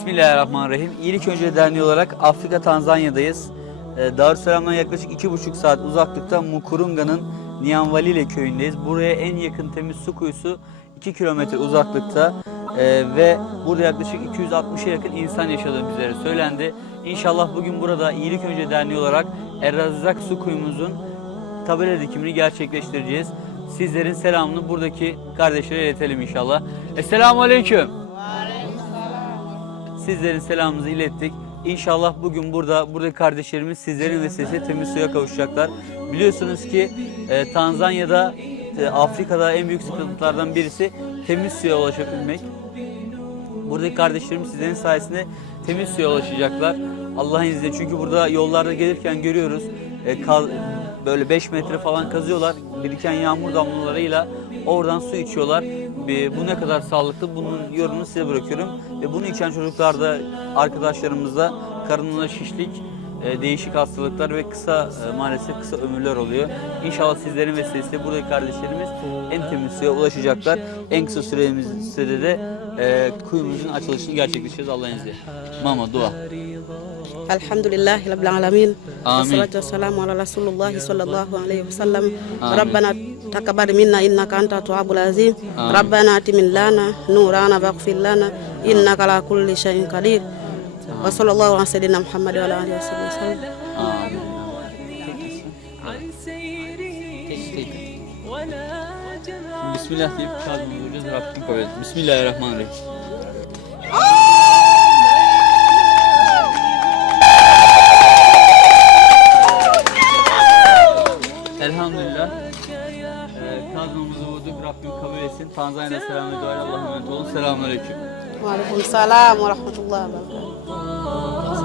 Bismillahirrahmanirrahim. İyilik Önce Derneği olarak Afrika Tanzanya'dayız. Ee, Darüsselam'dan yaklaşık iki buçuk saat uzaklıkta Mukurunga'nın Niyanvalile köyündeyiz. Buraya en yakın temiz su kuyusu 2 kilometre uzaklıkta Ee, ve burada yaklaşık 260'a yakın insan yaşadığı bizlere söylendi. İnşallah bugün burada İyilik Önce Derneği olarak Errazak su kuyumuzun tabela dikimini gerçekleştireceğiz. Sizlerin selamını buradaki kardeşlere iletelim inşallah. Esselamu Aleyküm. Sizlerin selamınızı ilettik. İnşallah bugün burada buradaki kardeşlerimiz sizlerin vesilesiyle temiz suya kavuşacaklar. Biliyorsunuz ki e, Tanzanya'da, e, Afrika'da en büyük sıkıntılardan birisi temiz suya ulaşabilmek. Buradaki kardeşlerimiz sizlerin sayesinde temiz suya ulaşacaklar. Allah'ın izniyle çünkü burada yollarda gelirken görüyoruz. e, kaz- böyle 5 metre falan kazıyorlar. Biriken yağmur damlalarıyla oradan su içiyorlar. Bir- Bu ne kadar sağlıklı bunun yorumunu size bırakıyorum. Ve bunu içen çocuklarda arkadaşlarımızda karınla şişlik, e, değişik hastalıklar ve kısa e, maalesef kısa ömürler oluyor. İnşallah sizlerin vesilesiyle buradaki kardeşlerimiz en temiz suya ulaşacaklar. En kısa süremiz, sürede de e, kuyumuzun açılışını gerçekleştireceğiz Allah'ın izniyle. Mama dua. Alhamdulillahi Rabbil Alamin. Amin. Wassalatu wassalamu ala Rasulullah sallallahu alaihi wasallam. Amin. Rabbana taqabbal minna innaka anta tawwabul azim. Amin. Rabbana atim lana nurana waghfir lana innaka ala kulli shay'in qadir. Wa sallallahu ala sayyidina Muhammad wa ala alihi wasallam. Amin. Bismillah deyip kağıdımızı vuracağız. Rabbim kabul etsin. Bismillahirrahmanirrahim. Elhamdülillah. Ee, kazmamızı vurduk. Rabbim kabul etsin. Tanzanya'da selam ve dua Allah'a emanet olun. Selamun Aleyküm. Wa barakatuh.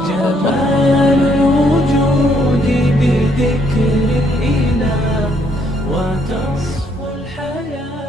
جمال الوجود بذكر الإله وتصفو الحياة.